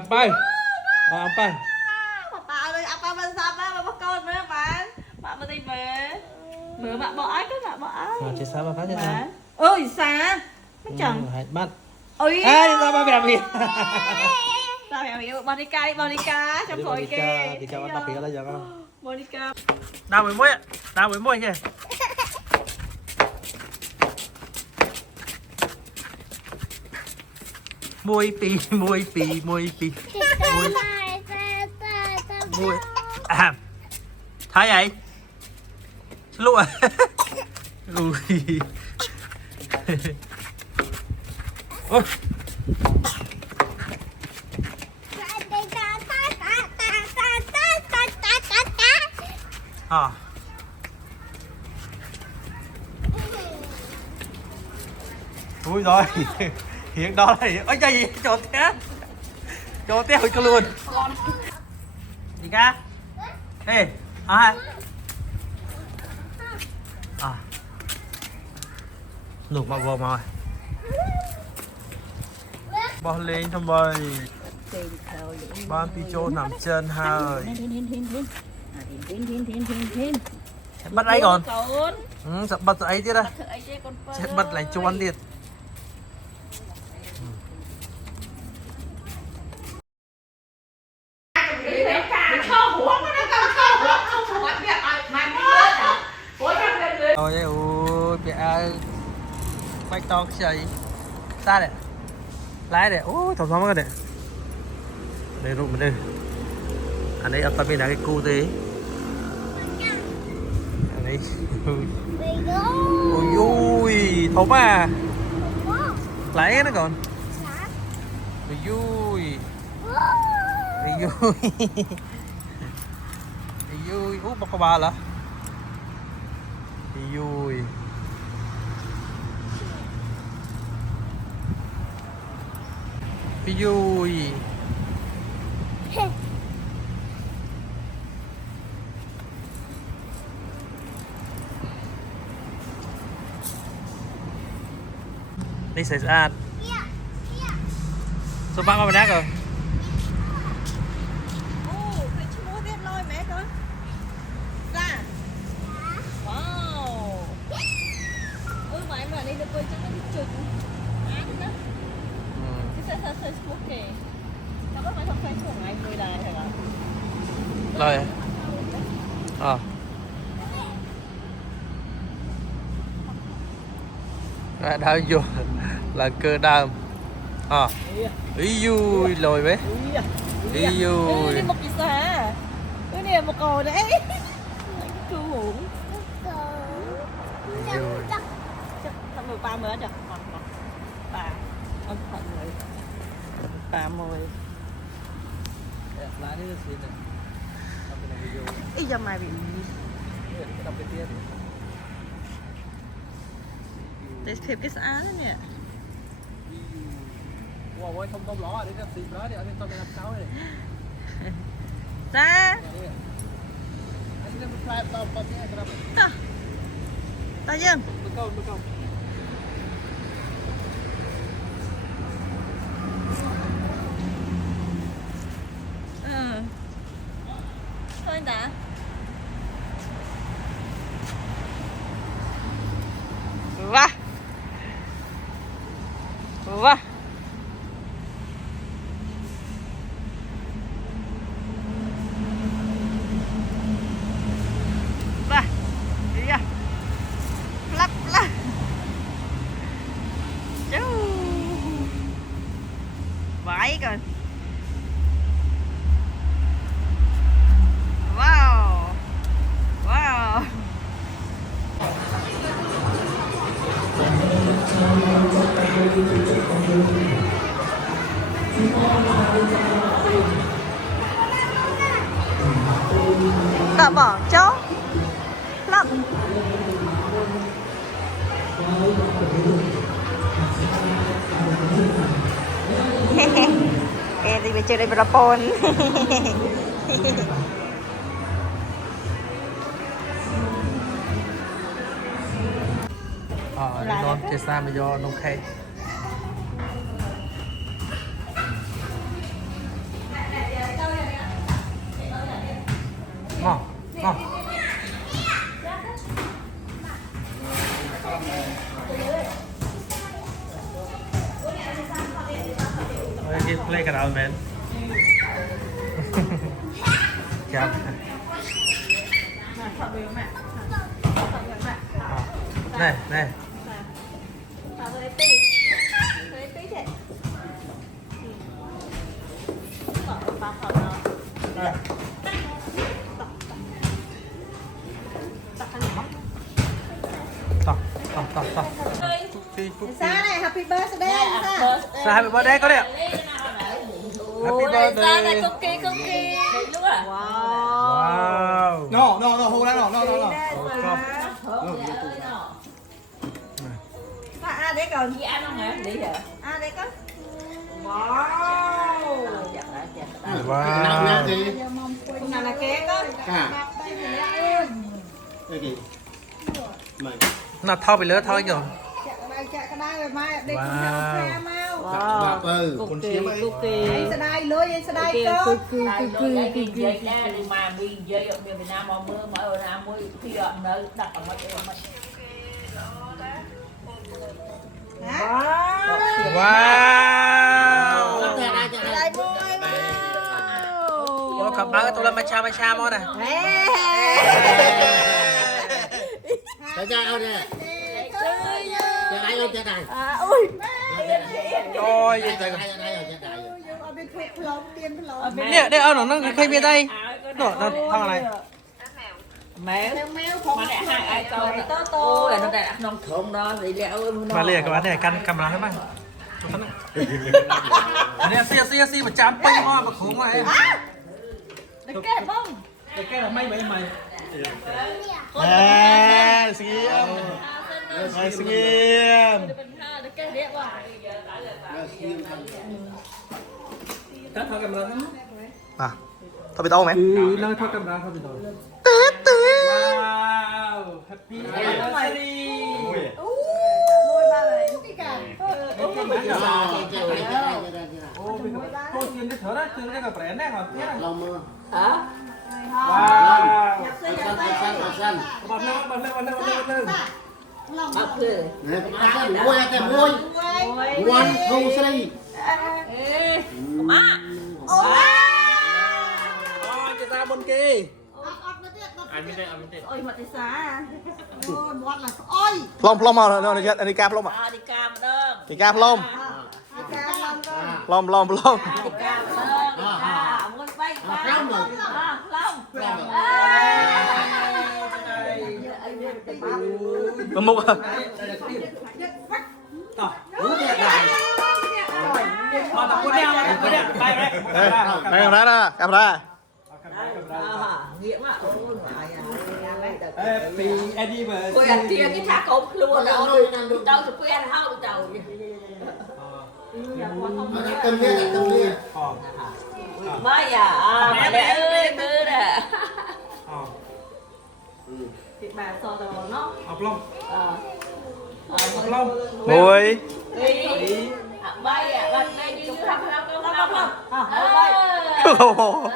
bay ăn bay bà ơi apa bên sập á bà bắt con mấy bạn bạn bên đây mờ bạn bỏ ai cái bạn bỏ ai chị sao bà phát cho ta ơi xa nó chẳng bắt ơi sao bà bị làm gì sao mẹ Monica trong phổi kê thì cho tập hiện ra giờ không Monica đau với mũi kìa môi pì môi à thấy vậy lụa ui ôi à ui rồi hiện đó là ôi trời gì cho té hơi cơ luôn gì ca ê à à luộc mà vô rồi bỏ lên thôi bơi ban picho nằm chân hơi bắt ấy còn bắt ấy chứ đây bắt lại cho ăn đi ôi ôi bị bạch to cái ta đấy lái đấy ôi thằng sống cái đấy đây rụng bên đây anh ấy ở bên này cái cu thế anh ấy ôi ui thấu à lái nó còn ôi ui ôi ui úp bọc bà là ui ui đi xảy ra số ba mà đá rồi rồi đau vô là cơ đau ý vui lồi bé ý vui đi một cái xa cái này một cầu đấy cứ ngủ thằng người ba mới được bà ông phận người bà mồi lái đi xin này ý giờ mày bị để phép cái xã đó nè wow ơi không ló đấy là tìm đó để anh tao làm sao này ra ta dương câu thôi đã va va va đi à lắc lắc chú vãi coi wow wow đã bỏ chó lắm em thì phải chơi đây Brapon non chơi xa mà do nông khay Ngon. Play cái nào men. Chào. Này, này. Tao. Sa này happy birthday Sa. Sa happy birthday có đấy ạ. Happy birthday. Này cookie. Đúng à? Wow. No, hold on, no. Đấy còn Chị ăn không hả? Đi hả? đấy có. Wow. Wow. Nào là ké có. Đây kì. Mày. Nó thao bị lỡ thao rồi. Chạy cái đây rồi mai đi cùng Wow. theo pha mau. Bạp con chiếm ấy. Anh sẽ đây lôi anh sẽ đây cơ. Đây rồi đây đi dây ra đi mà đi dây ở miền Nam mà mưa mà ở Nam mưa khi ở nơi đặt ở mấy ở mấy. Wow. Đây vui Ô, cầm bác tôi là mai cha món này. Tới cha ao nè. Cha đây không cha đây. Ui. Ôi, vậy trời. Ở bên Nè, đây nó khai bên đây. Nó thằng này. Mẹ mèo không mà lại hai ai câu ô là nó đã nông thôn đó thì lẽ Mà liền các bạn này căn camera hết bạn. Nè, xia mà chạm ping hoa mà khủng này. được cái không? Cái là mày. Xiêm. Được cái đẹp quá. Tắt thao camera hết. À, thôi bị to mày. Nó thao camera thôi rồi. Wow, happy anniversary. Môi ba này. Cái cả. Cô tiền cái thở đấy, tiền cái brand này hả? Lòng mưa. hả? Wow. Xanh. Bật lên. Bắp kìa. Nè, xanh. Môi cái môi. One, two, three. Ê, má. Cho ra bên kia. Ôi mặt thì xá. Ôi bọt là ôi. Plom màu nó chết, anh đi ca plom à. À đi cam đơn. Đi ca plom. Plom. Đi cam đơn. À, muốn bay ba. Plom rồi. À, Long. Mông mục à. Mà tập quân đeo, bay đây. Đây camera nè, camera. Nghĩa mà ôi Happy anniversary. cô ăn kia cái thác ốm luôn rồi đâu thì quen không đâu Cầm đi. mới mà lẽ ơi mưa nè Thịt bà sò đồ nó. Học long. Học long. Môi. đi bay à bay đi không Bay.